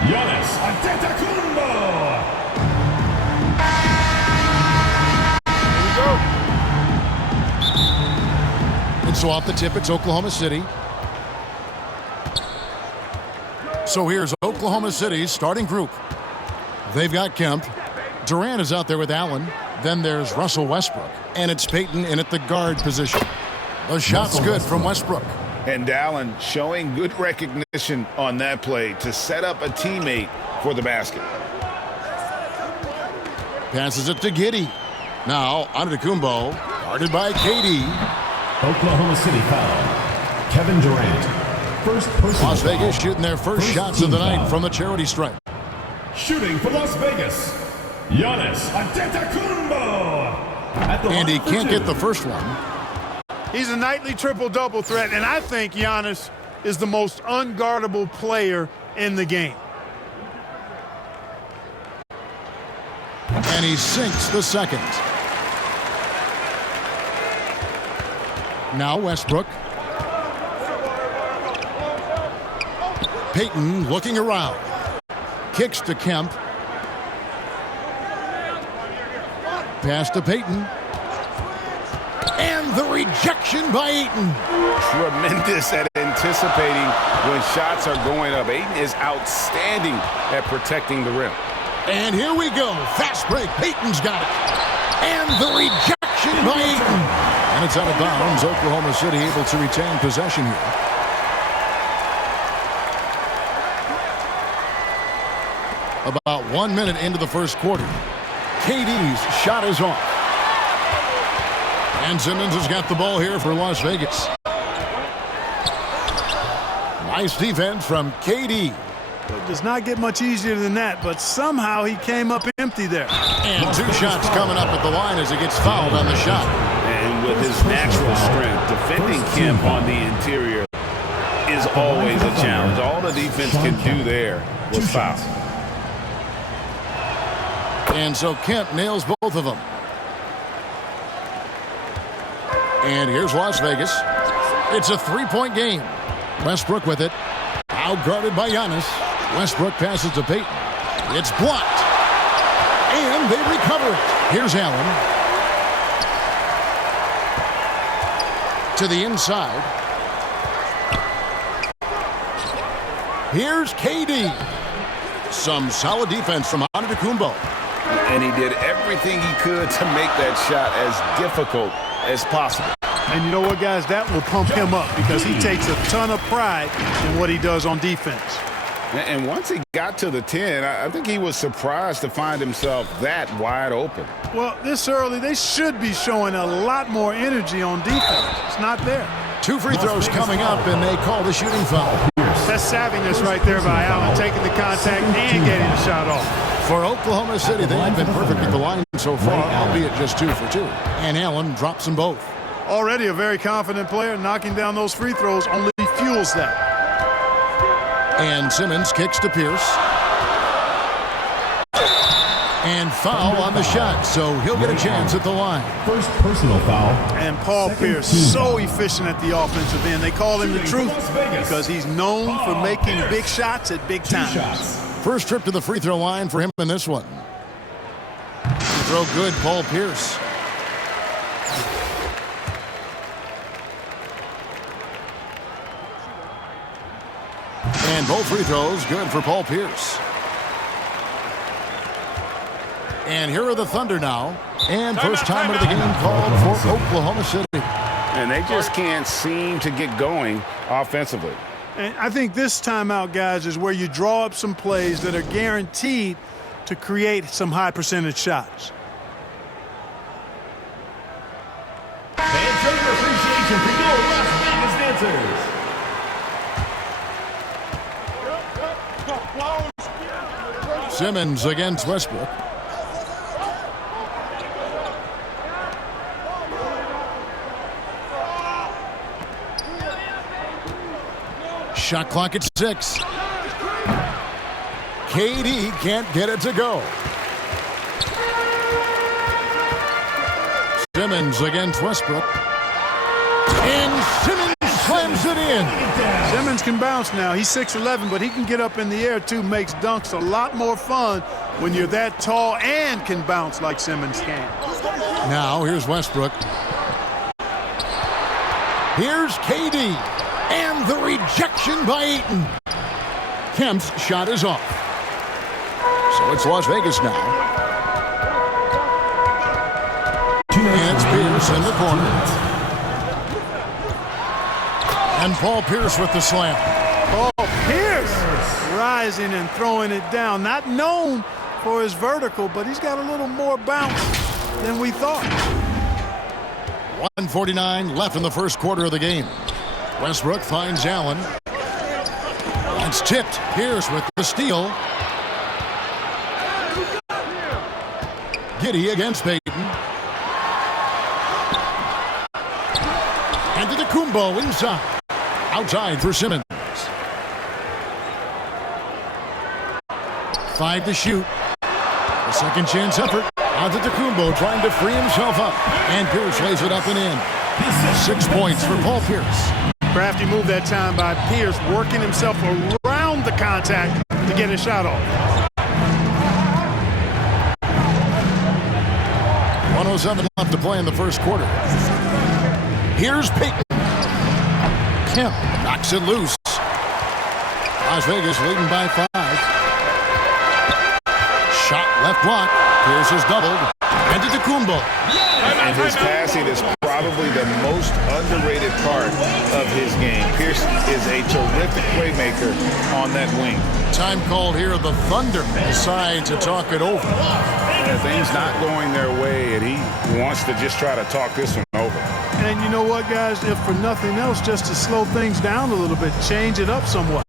Giannis Antetokounmpo. Here we go. And so off the tip, it's Oklahoma City. So here's Oklahoma City's starting group. They've got Kemp. Durant is out there with Allen. Then there's Russell Westbrook. And it's Payton in at the guard position. The shot's good from Westbrook. And Allen showing good recognition on that play to set up a teammate for the basket. Passes it to Giddey. Now, Antetokounmpo, guarded by KD. Oklahoma City foul. Kevin Durant. First personal Las Vegas foul. shooting their first shots of the night from the charity stripe. Shooting for Las Vegas. Giannis Antetokounmpo. And he can't get the first one. He's a nightly triple-double threat, and I think Giannis is the most unguardable player in the game. And he sinks the second. Now Westbrook. Payton looking around. Kicks to Kemp. Pass to Payton. And the rejection by Ayton. Tremendous at anticipating when shots are going up. Ayton is outstanding at protecting the rim. And here we go. Fast break. Payton's got it. And the rejection by Ayton. And it's out of bounds. Oklahoma City able to retain possession here. About 1 minute into the first quarter. KD's shot is off. And Simmons has got the ball here for Las Vegas. Nice defense from KD. It does not get much easier than that, but somehow he came up empty there. And two shots coming up at the line as he gets fouled on the shot. And with his natural strength, defending Kemp on the interior is always a challenge. All the defense can do there was foul. And so Kemp nails both of them. And here's Las Vegas. It's a three-point game. Westbrook with it. Out guarded by Giannis. Westbrook passes to Payton. It's blocked. And they recover it. Here's Allen. To the inside. Here's KD. Some solid defense from Antetokounmpo. And he did everything he could to make that shot as difficult as possible. And you know what, guys? That will pump him up because he takes a ton of pride in what he does on defense. And once he got to the 10, I think he was surprised to find himself that wide open. Well, this early, they should be showing a lot more energy on defense. It's not there. Two free throws coming up, and they call the shooting foul. That's savviness right there by Allen, taking the contact and getting the shot off. For Oklahoma City, they have been perfect at the line so far, albeit just 2 for 2. And Allen drops them both. Already a very confident player. Knocking down those free throws only fuels that. And Simmons kicks to Pierce. And foul on the shot, so he'll get a chance at the line. First personal foul. And Paul Pierce, so efficient at the offensive end. They call him the truth because he's known for making big shots at big times. First trip to the free throw line for him in this one. Throw good, Paul Pierce. And both free throws good for Paul Pierce. And here are the Thunder now. And first time of the game called for Oklahoma City. And they just can't seem to get going offensively. And I think this timeout, guys, is where you draw up some plays that are guaranteed to create some high percentage shots. And show your appreciation for your Las Vegas dancers. Simmons against Westbrook. Shot clock at 6. KD can't get it to go. Simmons against Westbrook. And Simmons slams it in. Simmons can bounce now. He's 6'11", but he can get up in the air too. Makes dunks a lot more fun when you're that tall and can bounce like Simmons can. Now here's Westbrook. Here's KD. And the rejection by Ayton. Kemp's shot is off. So it's Las Vegas now. And it's Pierce in the corner. And Paul Pierce with the slam. Paul Pierce rising and throwing it down. Not known for his vertical, but he's got a little more bounce than we thought. 1:49 left in the first quarter of the game. Westbrook finds Allen. It's tipped. Pierce with the steal. Giddey against Payton. And to the Kumbo inside. Outside for Simmons. 5 to shoot. A second chance effort. Out to Kumbo trying to free himself up. And Pierce lays it up and in. 6 points for Paul Pierce. Crafty move that time by Pierce, working himself around the contact to get his shot off. 1:07 left to play in the first quarter. Here's Payton. Kemp knocks it loose. Las Vegas leading by 5. Shot left block. Pierce is doubled. And to Kumbo. And his passing is probably the most underrated part of his game. Pierce is a terrific playmaker on that wing. Time called here. The Thunder decide to talk it over. Things not going their way, and he wants to just try to talk this one over. And you know what, guys? If for nothing else, just to slow things down a little bit, change it up somewhat.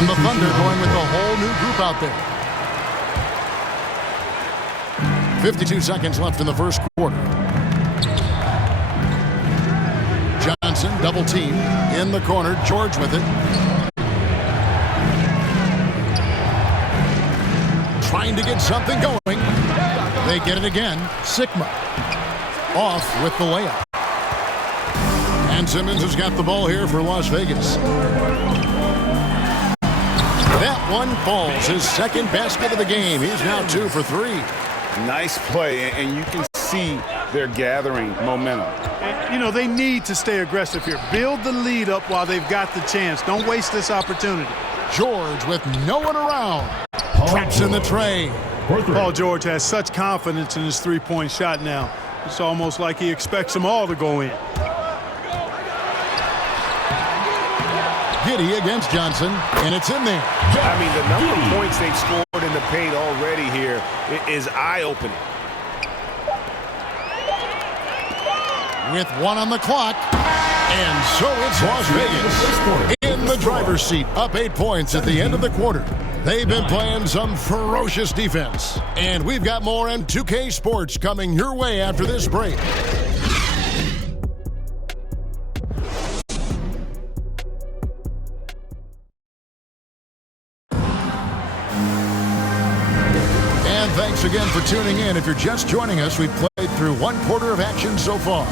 And the Thunder going with a whole new group out there. 52 seconds left in the first quarter. Johnson double team in the corner. George with it. Trying to get something going. They get it again. Sigma off with the layup. And Simmons has got the ball here for Las Vegas. That one falls. His second basket of the game. He's now 2 for 3. Nice play, and you can see they're gathering momentum. And, you know, they need to stay aggressive here. Build the lead up while they've got the chance. Don't waste this opportunity. George with no one around. Traps in the tray. Paul George has such confidence in his three-point shot now. It's almost like he expects them all to go in. Giddey against Johnson, and it's in there. I mean, the number of points they've scored in the paint already here is eye-opening. With 1 on the clock, and so it's Las Vegas in the driver's seat, up 8 points at the end of the quarter. They've been playing some ferocious defense, and we've got more M2K Sports coming your way after this break. Thanks again for tuning in. If you're just joining us, we've played through 1 quarter of action so far.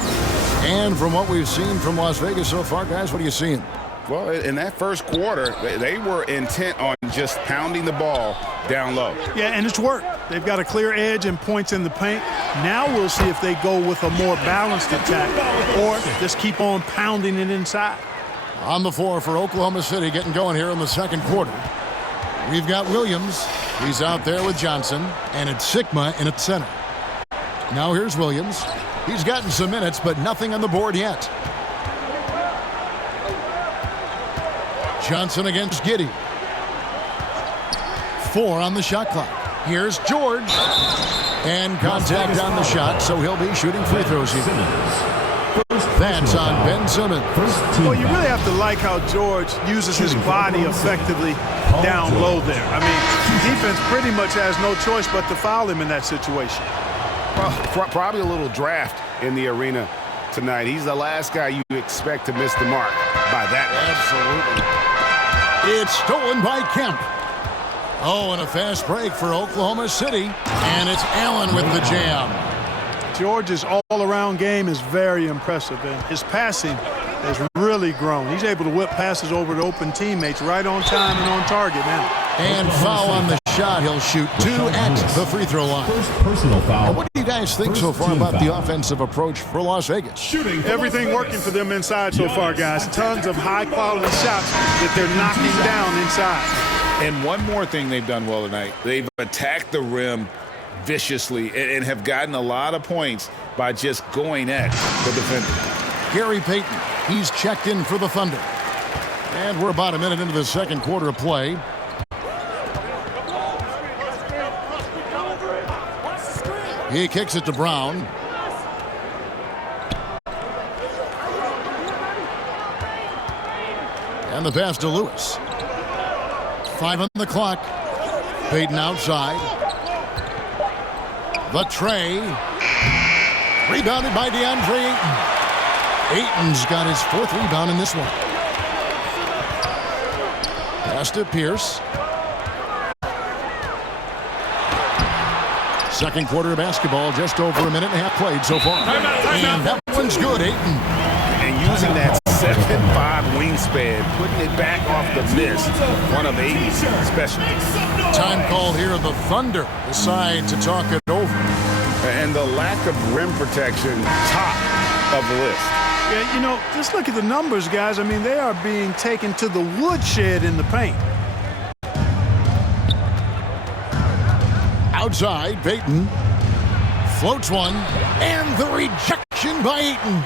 And from what we've seen from Las Vegas so far, guys, what are you seeing? Well, in that first quarter, they were intent on just pounding the ball down low. Yeah, and it's worked. They've got a clear edge and points in the paint. Now we'll see if they go with a more balanced attack or just keep on pounding it inside. On the floor for Oklahoma City, getting going here in the second quarter. We've got Williams. He's out there with Johnson, and it's Sigma in at center. Now here's Williams. He's gotten some minutes, but nothing on the board yet. Johnson against Giddey. 4 on the shot clock. Here's George. And contact on the shot, so he'll be shooting free throws here. That's on Ben Simmons. Well, you really have to like how George uses his body effectively down low there. I mean, defense pretty much has no choice but to foul him in that situation. Well, probably a little draft in the arena tonight. He's the last guy you expect to miss the mark by that much. Absolutely. It's stolen by Kemp. Oh, and a fast break for Oklahoma City. And it's Allen with the jam. George's all-around game is very impressive, and his passing has really grown. He's able to whip passes over to open teammates right on time and on target now. And foul on the shot. He'll shoot 2 at the free throw line. First personal foul. What do you guys think so far about the offensive approach for Las Vegas? Shooting. Everything working for them inside so far, guys. Tons of high-quality shots that they're knocking down inside. And one more thing they've done well tonight. They've attacked the rim viciously and have gotten a lot of points by just going at the defender. Gary Payton, he's checked in for the Thunder. And we're about a minute into the second quarter of play. He kicks it to Brown. And the pass to Lewis. 5 on the clock. Payton outside. The tray. Rebounded by DeAndre Ayton. Ayton's got his 4th rebound in this one. Pass to Pierce. Second quarter of basketball, just over a minute and a half played so far. And that one's good, Ayton. And using that 7'5" wingspan, putting it back off the miss, one of Aiden's specialties. Time call here. The Thunder decide to talk it over. And the lack of rim protection, top of the list. Yeah, you know, just look at the numbers, guys. I mean, they are being taken to the woodshed in the paint. Outside, Payton floats one, and the rejection by Ayton.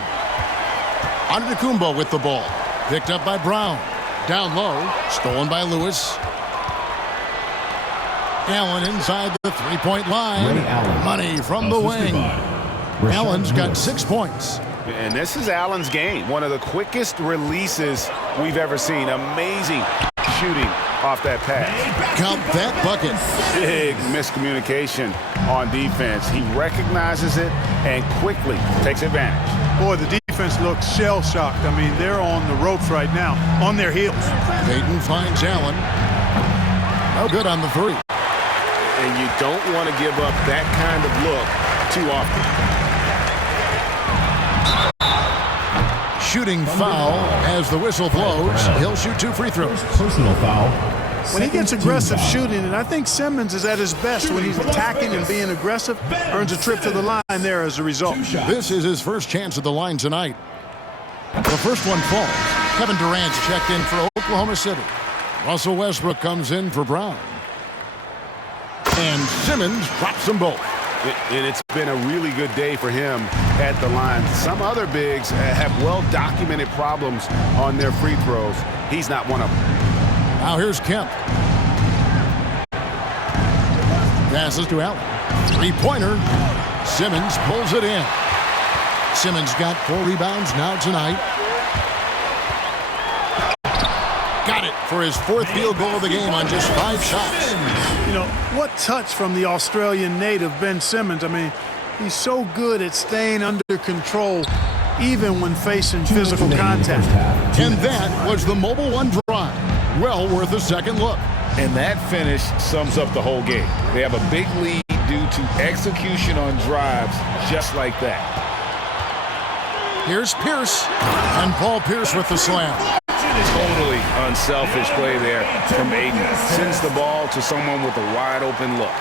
Antetokounmpo with the ball. Picked up by Brown. Down low, stolen by Lewis. Allen inside the three-point line. Money from the wing. Allen's got 6 points. And this is Allen's game. One of the quickest releases we've ever seen. Amazing shooting off that pass. Count that bucket. Big miscommunication on defense. He recognizes it and quickly takes advantage. Boy, the defense looks shell-shocked. I mean, they're on the ropes right now, on their heels. Payton finds Allen. No good on the three. And you don't want to give up that kind of look too often. Shooting foul as the whistle blows. He'll shoot 2 free throws. Personal foul. When he gets aggressive shooting, and I think Simmons is at his best when he's attacking and being aggressive, earns a trip to the line there as a result. This is his first chance at the line tonight. The first one falls. Kevin Durant's checked in for Oklahoma City. Russell Westbrook comes in for Brown. And Simmons drops them both. And it's been a really good day for him at the line. Some other bigs have well-documented problems on their free throws. He's not one of them. Now here's Kemp. Passes to Allen. Three-pointer. Simmons pulls it in. Simmons got 4 rebounds now tonight. Got it for his 4th field goal of the game on just 5 shots. You know, what touch from the Australian native, Ben Simmons. I mean, he's so good at staying under control even when facing physical contact. And that was the Mobile One drive. Well worth a second look. And that finish sums up the whole game. They have a big lead due to execution on drives just like that. Here's Pierce. And Paul Pierce with the slam. Totally unselfish play there from Ayton. Sends the ball to someone with a wide open look.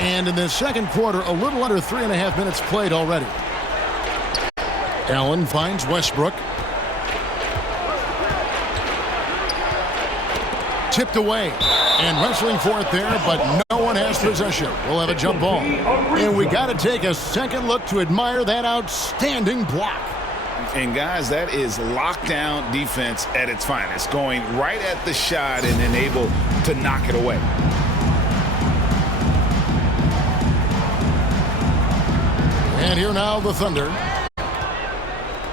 And in the second quarter, a little under 3.5 minutes played already. Allen finds Westbrook. Tipped away. And wrestling for it there, but no one has possession. We'll have a jump ball. And we got to take a second look to admire that outstanding block. And guys, that is lockdown defense at its finest. Going right at the shot and then able to knock it away. And here now the Thunder.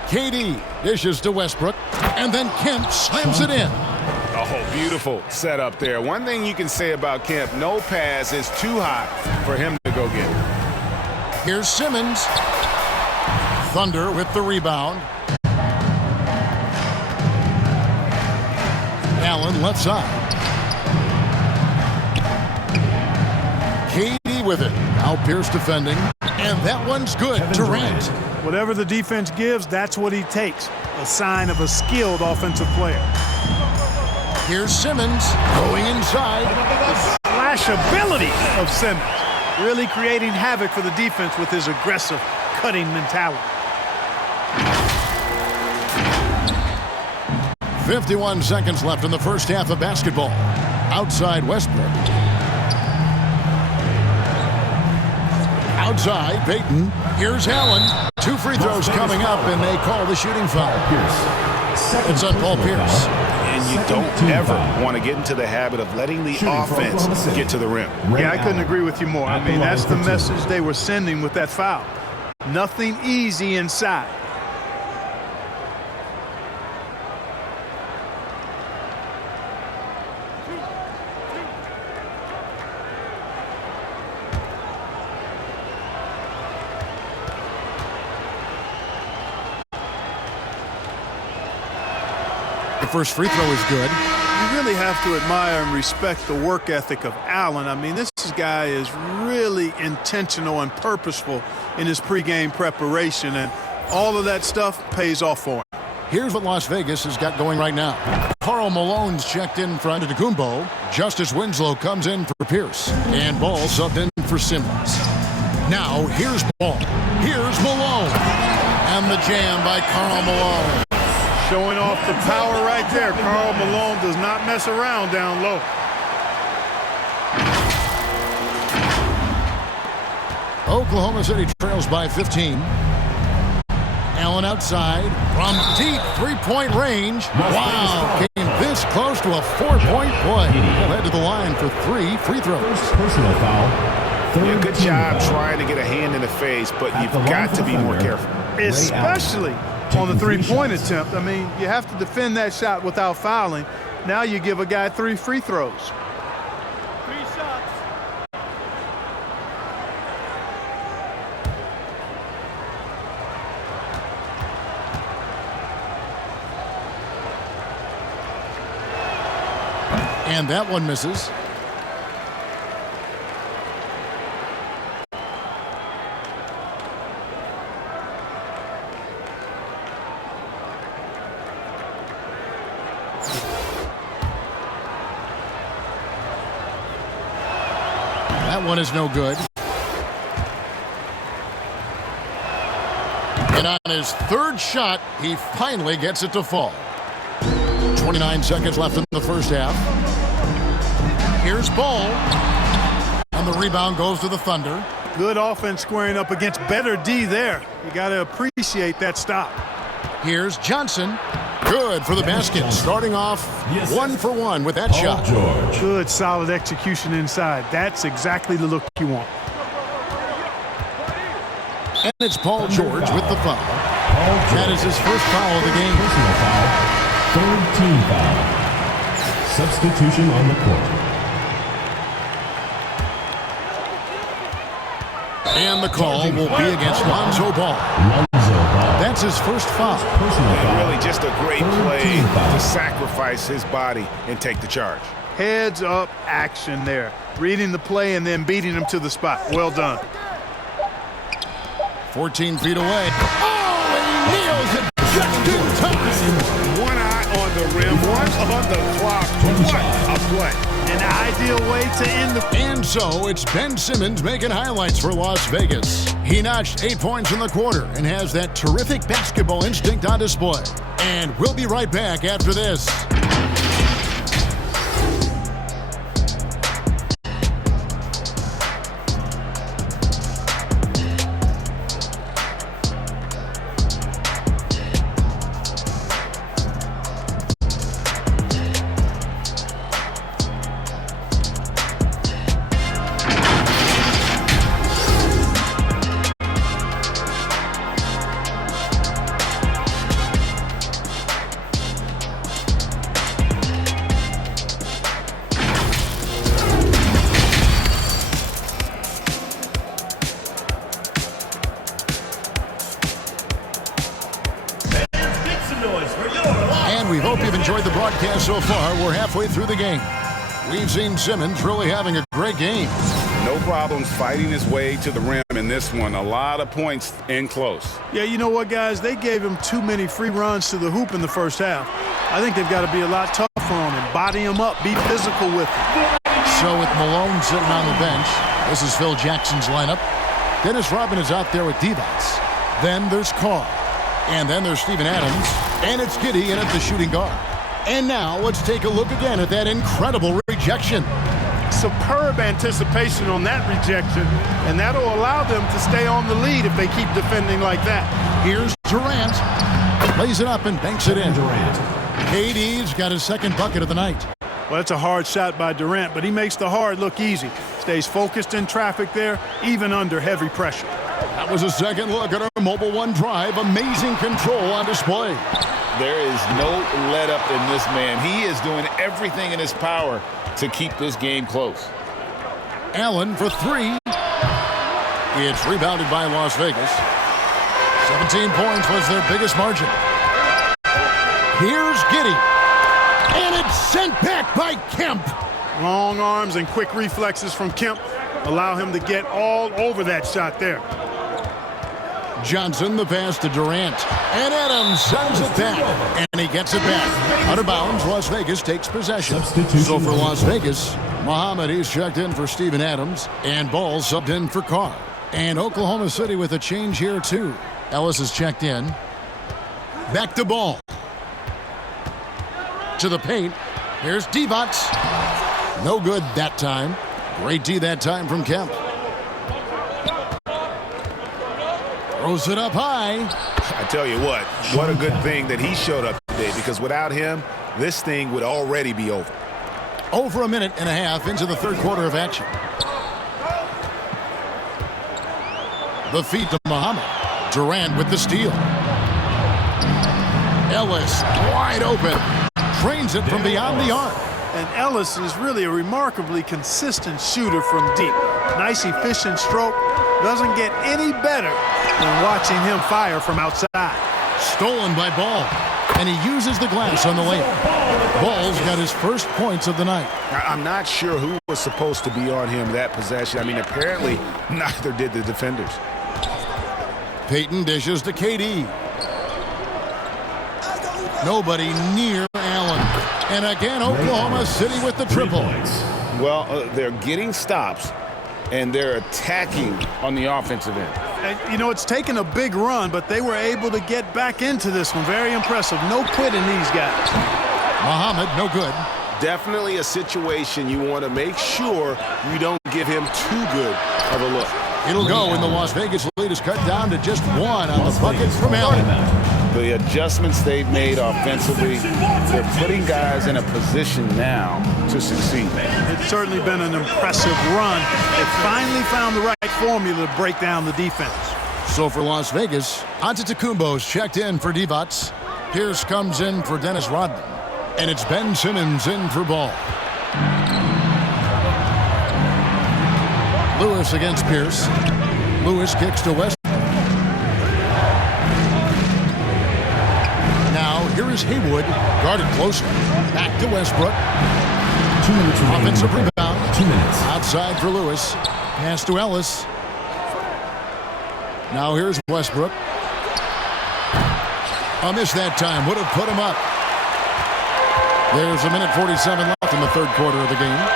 KD dishes to Westbrook. And then Kemp slams it in. Oh, beautiful setup there. One thing you can say about Kemp, no pass is too high for him to go get it. Here's Simmons. Thunder with the rebound. Allen left side. KD with it. Now Pierce defending. And that one's good. Durant. Whatever the defense gives, that's what he takes. A sign of a skilled offensive player. Here's Simmons going inside. The slashability of Simmons. Really creating havoc for the defense with his aggressive, cutting mentality. 51 seconds left in the first half of basketball. Outside Westbrook. Outside Payton. Here's Allen. 2 free throws coming up, and they call the shooting foul. It's on Paul Pierce. And you don't ever want to get into the habit of letting the offense get to the rim. Yeah, I couldn't agree with you more. I mean, that's the message they were sending with that foul. Nothing easy inside. The first free throw is good. You really have to admire and respect the work ethic of Allen. I mean, this guy is really intentional and purposeful in his pregame preparation, and all of that stuff pays off for him. Here's what Las Vegas has got going right now. Karl Malone's checked in front of Antetokounmpo. Justice Winslow comes in for Pierce. And Ball subbed in for Simmons. Now here's Ball. Here's Malone. And the jam by Karl Malone. Showing off the power right there. Karl Malone does not mess around down low. Oklahoma City trails by 15. Allen outside from deep three-point range. Wow, came this close to a 4-point play. Led to the line for 3 free throws. Personal foul. Yeah, good job trying to get a hand in the face, but you've got to be more careful. Especially on the three-point attempt. I mean, you have to defend that shot without fouling. Now you give a guy 3 free throws. 3 shots. And that one misses. That one is no good. And on his 3rd shot, he finally gets it to fall. 29 seconds left in the first half. Here's Ball. And the rebound goes to the Thunder. Good offense squaring up against better D there. You got to appreciate that stop. Here's Johnson. Good for the basket. Starting off 1 for 1 with that shot. Good, solid execution inside. That's exactly the look you want. And it's Paul George with the foul. That is his first foul of the game. Personal foul. 3rd team foul. Substitution on the court. And the call will be against Lonzo Ball. That's his first foul. And really just a great play to sacrifice his body and take the charge. Heads up action there. Reading the play and then beating him to the spot. Well done. 14 feet away. Oh, and he nails it just in time. One eye on the rim, one on the clock. What a play. An ideal way to end the... And so it's Ben Simmons making highlights for Las Vegas. He notched 8 points in the quarter and has that terrific basketball instinct on display. And we'll be right back after this. enjoyed the broadcast so far. We're halfway through the game. We've seen Simmons really having a great game. No problems fighting his way to the rim in this one. A lot of points in close. Yeah, you know what, guys? They gave him too many free runs to the hoop in the first half. I think they've got to be a lot tougher on him. Body him up. Be physical with him. So with Malone sitting on the bench, this is Phil Jackson's lineup. Dennis Rodman is out there with Divac. Then there's Carr. And then there's Steven Adams. And it's Giddey in at the shooting guard. And now let's take a look again at that incredible rejection. Superb anticipation on that rejection, and that'll allow them to stay on the lead if they keep defending like that. Here's Durant. Lays it up and banks it in. Durant. KD's got his second bucket of the night. Well, that's a hard shot by Durant, but he makes the hard look easy. Stays focused in traffic there, even under heavy pressure. That was a second look at our Mobile One drive. Amazing control on display. There is no let-up in this man. He is doing everything in his power to keep this game close. Allen for three. It's rebounded by Las Vegas. 17 points was their biggest margin. Here's Giddey. And it's sent back by Kemp. Long arms and quick reflexes from Kemp allow him to get all over that shot there. Johnson, the pass to Durant. And Adams sends it back. And he gets it back. Out of bounds, Las Vegas takes possession. So for Las Vegas, Muhammad, he's checked in for Steven Adams. And Ball subbed in for Carr. And Oklahoma City with a change here, too. Ellis is checked in. Back to Ball. To the paint. Here's Divac. No good that time. Great D that time from Kemp. Throws it up high. I tell you what a good thing that he showed up today, because without him, this thing would already be over. Over a minute and a half into the third quarter of action. The feed to Muhammad. Durant with the steal. Ellis wide open. Trains it from beyond the arc. And Ellis is really a remarkably consistent shooter from deep. Nice, efficient stroke. Doesn't get any better than watching him fire from outside. Stolen by Ball. And he uses the glass on the layup. Ball's got his first points of the night. I'm not sure who was supposed to be on him that possession. I mean, apparently neither did the defenders. Payton dishes to KD. Nobody near Allen. And again, Oklahoma City with the triple. Well, they're getting stops, and they're attacking on the offensive end. And, you know, it's taken a big run, but they were able to get back into this one. Very impressive. No quitting these guys. Muhammad, no good. Definitely a situation you want to make sure you don't give him too good of a look. It'll go, and the Las Vegas lead is cut down to just one on the bucket from Allen. The adjustments they've made offensively, they're putting guys in a position now to succeed. It's certainly been an impressive run. They finally found the right formula to break down the defense. So for Las Vegas, Antetokounmpo's checked in for Divac. Pierce comes in for Dennis Rodman. And it's Ben Simmons in for Ball. Lewis against Pierce. Lewis kicks to West. Now here is Haywood, guarded closer. Back to Westbrook. 2 minutes remaining. Offensive rebound. 2 minutes. Outside for Lewis. Pass to Ellis. Now here's Westbrook. A miss that time. Would have put him up. There's a minute 47 left in the third quarter of the game.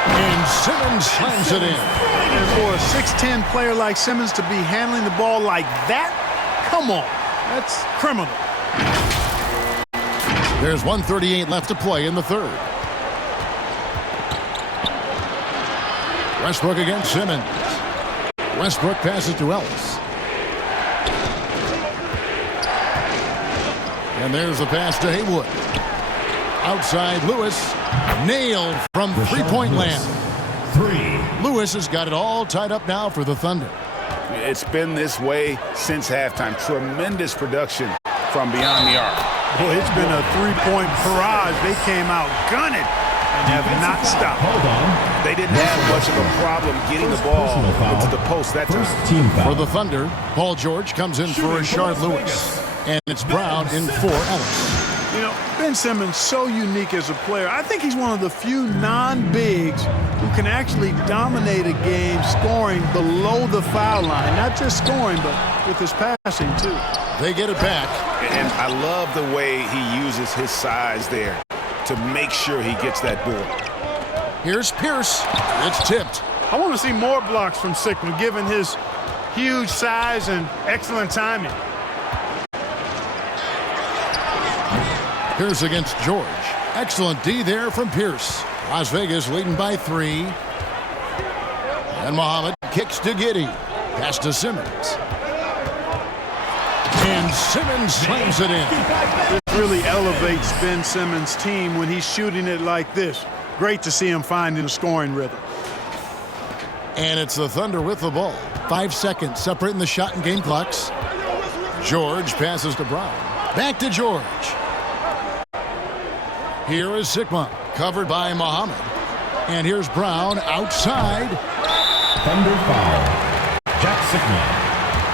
And Simmons slams it in. And for a 6'10 player like Simmons to be handling the ball like that, come on. That's criminal. There's 1:38 left to play in the third. Westbrook against Simmons. Westbrook passes to Ellis. And there's the pass to Haywood. Outside Lewis. Nailed from three-point land. Lewis has got it all tied up now for the Thunder. It's been this way since halftime. Tremendous production from beyond the arc. Boy, it's been a three-point barrage. They came out gunning and have not stopped. Hold on. They didn't have much of a problem getting the ball into the post that time. Team foul. For the Thunder, Paul George comes in for Rashard Lewis. And it's Brown in for Ellis. You know, Ben Simmons so unique as a player. I think he's one of the few non-bigs who can actually dominate a game scoring below the foul line. Not just scoring, but with his passing, too. They get it back. And I love the way he uses his size there to make sure he gets that board. Here's Pierce. It's tipped. I want to see more blocks from Sigma, given his huge size and excellent timing. Pierce against George. Excellent D there from Pierce. Las Vegas leading by 3. And Muhammad kicks to Giddey. Pass to Simmons. And Simmons slams it in. This really elevates Ben Simmons' team when he's shooting it like this. Great to see him finding a scoring rhythm. And it's the Thunder with the ball. 5 seconds separating the shot and game clocks. George passes to Brown. Back to George. Here is Sigma, covered by Muhammad. And here's Brown outside. Thunder foul. Jack Sigma.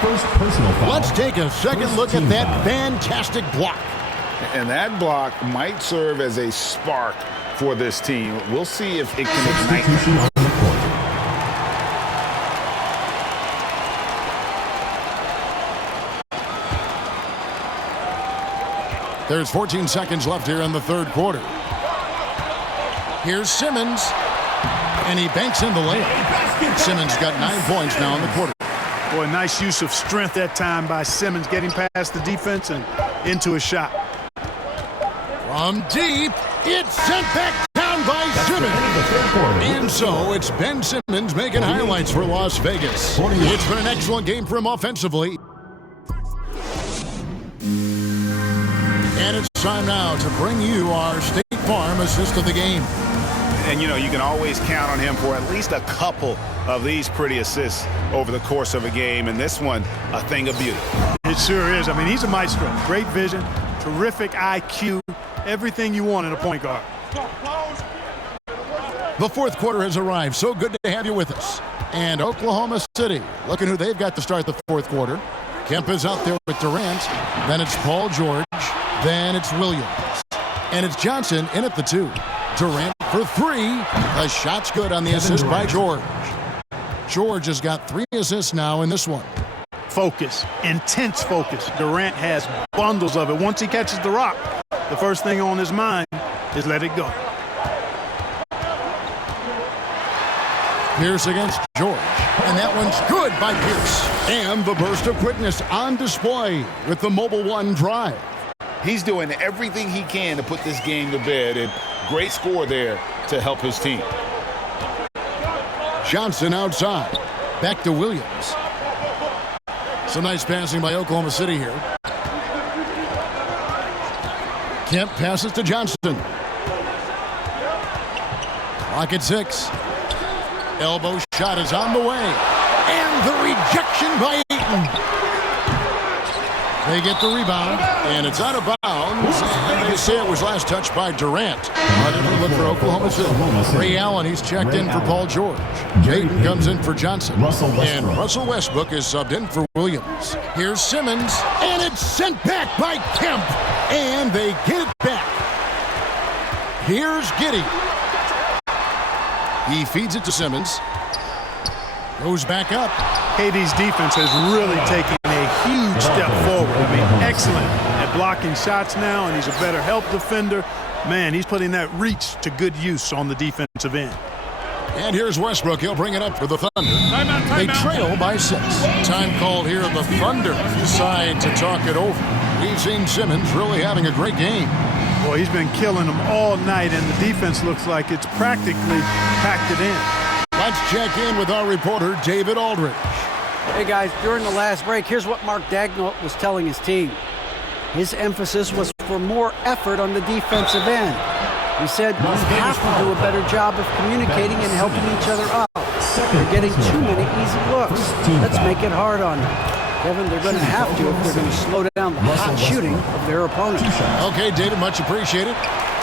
First personal foul. Let's take a second look at that fantastic block. And that block might serve as a spark for this team. We'll see if it can ignite. Substitution on the court. There's 14 seconds left here in the third quarter. Here's Simmons. And he banks in the layup. Simmons got 9 points now in the quarter. Boy, nice use of strength that time by Simmons, getting past the defense and into a shot. From deep, it's sent back down by Simmons. And so it's Ben Simmons making highlights for Las Vegas. It's been an excellent game for him offensively. And it's time now to bring you our State Farm assist of the game. And, you know, you can always count on him for at least a couple of these pretty assists over the course of a game. And this one, a thing of beauty. It sure is. I mean, he's a maestro. Great vision, terrific IQ, everything you want in a point guard. The fourth quarter has arrived. So good to have you with us. And Oklahoma City, looking who they've got to start the fourth quarter. Kemp is out there with Durant. Then it's Paul George. Then it's Williams. And it's Johnson in at the 2. Durant for 3. The shot's good on the assist by George. George has got 3 assists now in this one. Focus, intense focus. Durant has bundles of it. Once he catches the rock, the first thing on his mind is let it go. Pierce against George. And that one's good by Pierce. And the burst of quickness on display with the Mobile One drive. He's doing everything he can to put this game to bed, and great score there to help his team. Johnson outside. Back to Williams. Some nice passing by Oklahoma City here. Kemp passes to Johnson. Clock at 6. Elbow shot is on the way. And the rejection by Ayton. They get the rebound, and it's out of bounds. And they say it was last touched by Durant. A different look for Oklahoma City. Ray Allen, he's checked in for Paul George. Ayton comes in for Johnson. And Russell Westbrook is subbed in for Williams. Here's Simmons, and it's sent back by Kemp. And they get it back. Here's Giddey. He feeds it to Simmons. Goes back up. KD's defense has really taken a huge step forward. I mean, excellent at blocking shots now, and he's a better help defender. Man, he's putting that reach to good use on the defensive end. And here's Westbrook. He'll bring it up for the Thunder. They trail by 6. Time called here. The Thunder decide to talk it over. We've seen Simmons really having a great game. Boy, he's been killing them all night, and the defense looks like it's practically packed it in. Let's check in with our reporter, David Aldridge. Hey guys, during the last break, here's what Mark Dagnall was telling his team. His emphasis was for more effort on the defensive end. He said we have to do a better job of communicating and helping each other out. They're getting too many easy looks. Let's make it hard on them. Kevin, they're going to have to if they're going to slow down the hot shooting of their opponents. Okay, David, much appreciated.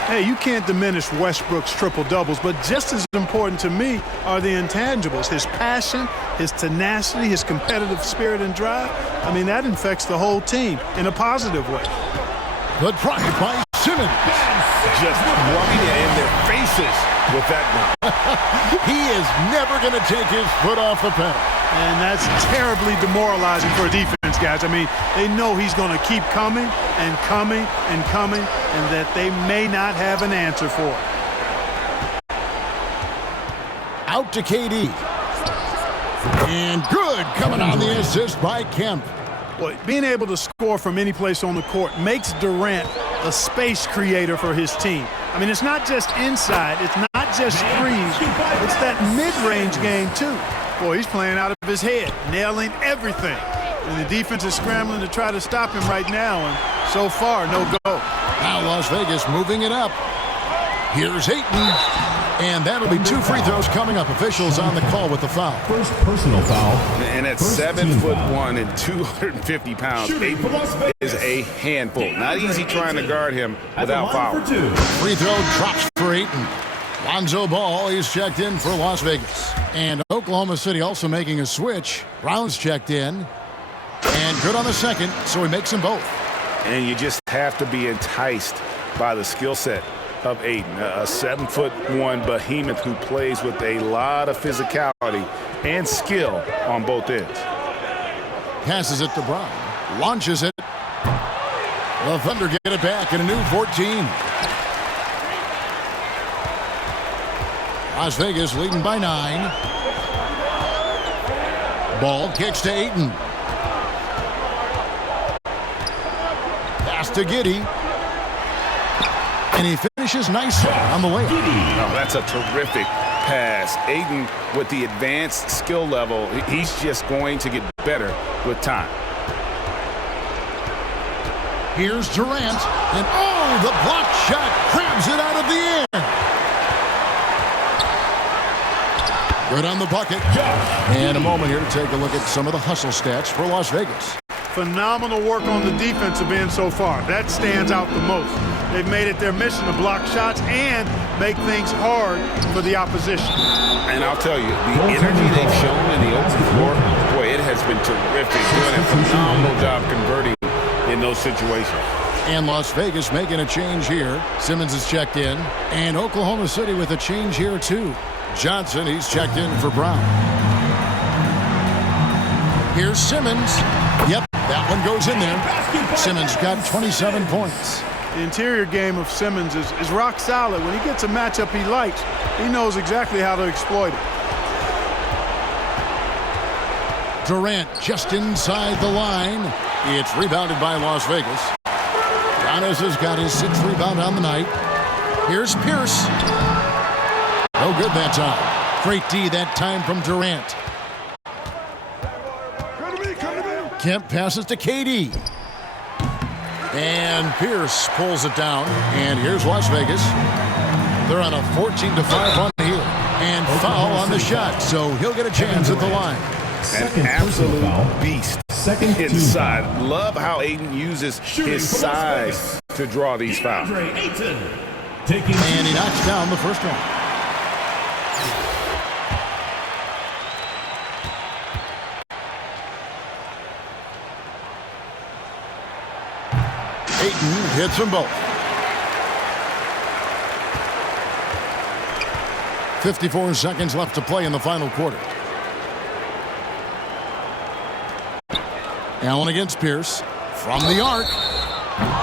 Hey, you can't diminish Westbrook's triple-doubles, but just as important to me are the intangibles. His passion, his tenacity, his competitive spirit and drive. I mean, that infects the whole team in a positive way. Good drive by Simmons. Just rubbing it in their faces with that one. He is never going to take his foot off the pedal. And that's terribly demoralizing for a defense, guys. I mean, they know he's going to keep coming and coming and coming, and that they may not have an answer for it. Out to KD. And good coming on the assist by Kemp. Well, being able to score from any place on the court makes Durant a space creator for his team. I mean, it's not just inside. It's not just threes. It's that mid-range game, too. Boy, he's playing out of his head, nailing everything. And the defense is scrambling to try to stop him right now, and so far, no go. Now Las Vegas moving it up. Here's Ayton. And that'll be 2 free throws coming up. Officials on the call with the foul. First personal foul. And at First 7'1" and 250 pounds, Ayton is a handful. Not easy trying to guard him without foul. Free throw drops for Ayton. Lonzo Ball is checked in for Las Vegas. And Oklahoma City also making a switch. Brown's checked in. And good on the second, so he makes them both. And you just have to be enticed by the skill set of Ayton, a 7'1" behemoth who plays with a lot of physicality and skill on both ends. Passes it to Brown. Launches it. The Thunder get it back in a new 14. Las Vegas leading by 9. Ball kicks to Ayton. Pass to Giddey. And he finishes nicely on the layup. Oh, that's a terrific pass. Ayton, with the advanced skill level, he's just going to get better with time. Here's Durant. And oh, the block shot grabs it out of the air. Good on the bucket. And a moment here to take a look at some of the hustle stats for Las Vegas. Phenomenal work on the defensive end so far. That stands out the most. They've made it their mission to block shots and make things hard for the opposition. And I'll tell you, the energy they've shown in the open floor, boy, it has been terrific. Doing a phenomenal job converting in those situations. And Las Vegas making a change here. Simmons is checked in. And Oklahoma City with a change here, too. Johnson, he's checked in for Brown. Here's Simmons. Yep, that one goes in there. Simmons got 27 points. The interior game of Simmons is rock solid. When he gets a matchup he likes, he knows exactly how to exploit it. Durant just inside the line. It's rebounded by Las Vegas. Giannis has got his 6th rebound on the night. Here's Pierce. No good that time. Great D that time from Durant. Kemp passes to KD. And Pierce pulls it down. And here's Las Vegas. They're on a 14-5 run here. And foul on the shot, so he'll get a chance at the line. An absolute beast inside. Love how Ayton uses his size to draw these fouls. And he knocks down the first one. Ayton hits them both. 54 seconds left to play in the final quarter. Allen against Pierce. From the arc.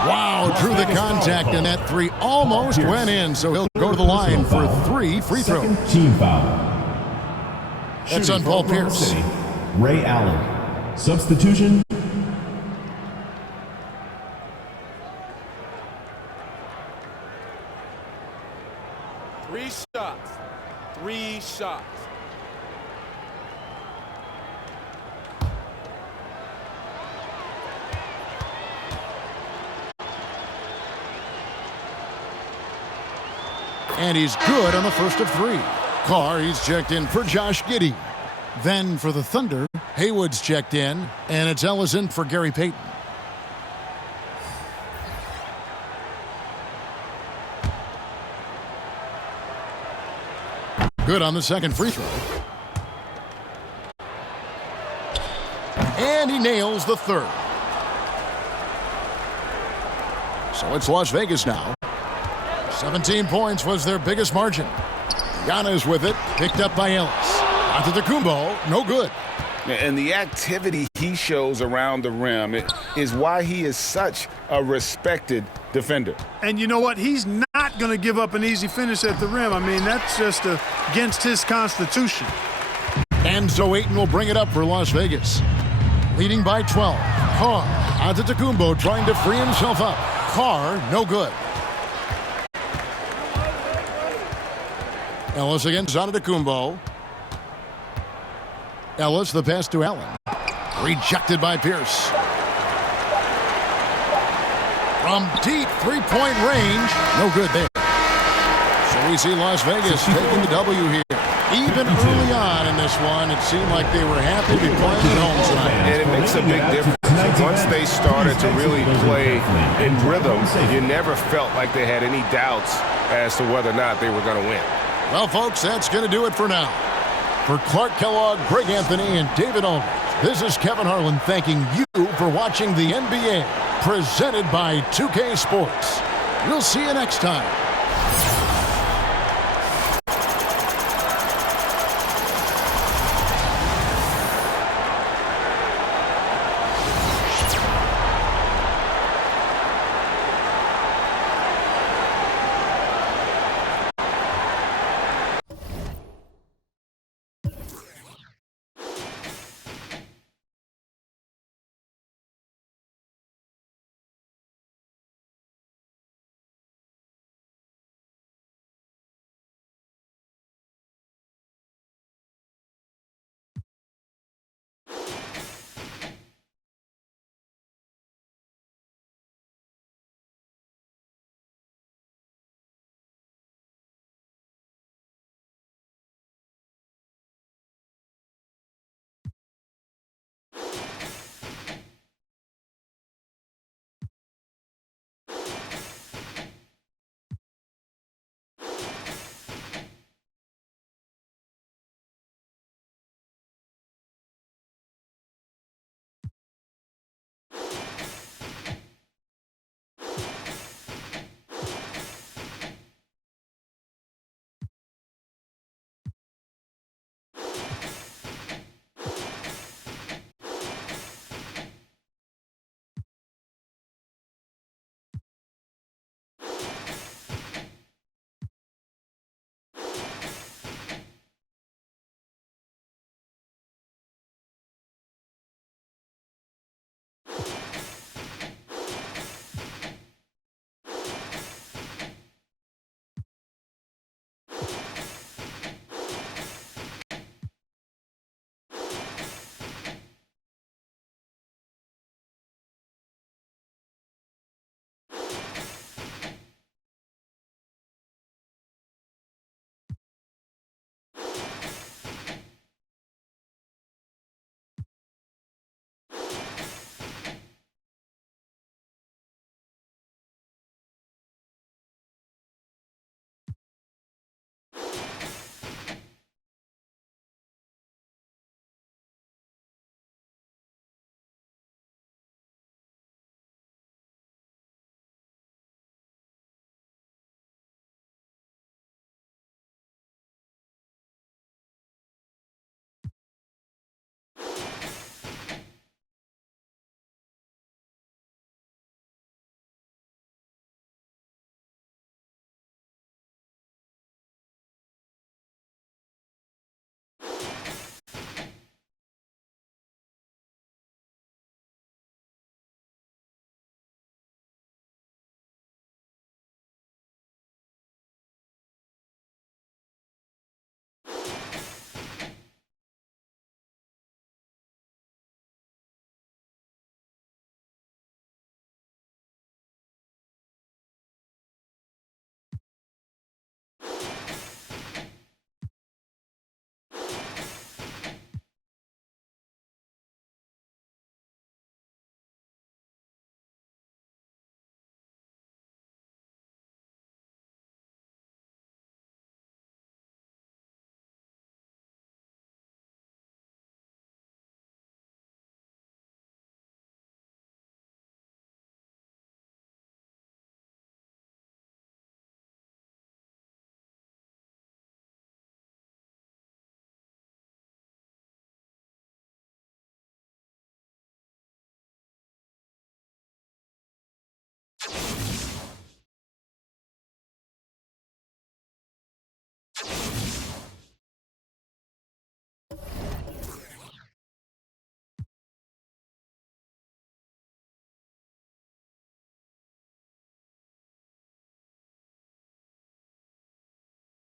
Wow, drew the contact, and that three almost went in, so he'll go to the line for 3 free throws. Team foul. That's on Paul Pierce. Ray Allen. Substitution. Three shots. And he's good on the first of 3. Carr, he's checked in for Josh Giddey. Then for the Thunder, Haywood's checked in, and it's Ellison for Gary Payton. Good on the second free throw. And he nails the third. So it's Las Vegas now. 17 points was their biggest margin. Giannis with it, picked up by Ellis. Antetokounmpo, no good. And the activity he shows around the rim is why he is such a respected defender. And you know what? He's not going to give up an easy finish at the rim. I mean, that's just against his constitution. And so Ayton will bring it up for Las Vegas. Leading by 12. Carr, Antetokounmpo trying to free himself up. Carr, no good. Ellis against Antetokounmpo. Ellis, the pass to Allen. Rejected by Pierce. From deep three-point range, no good there. So we see Las Vegas taking the W here. Even early on in this one, it seemed like they were happy to be playing at home tonight. And it makes a big difference. Once they started to really play in rhythm, you never felt like they had any doubts as to whether or not they were going to win. Well, folks, that's going to do it for now. For Clark Kellogg, Greg Anthony, and David Aldridge, this is Kevin Harlan thanking you for watching the NBA, presented by 2K Sports. We'll see you next time.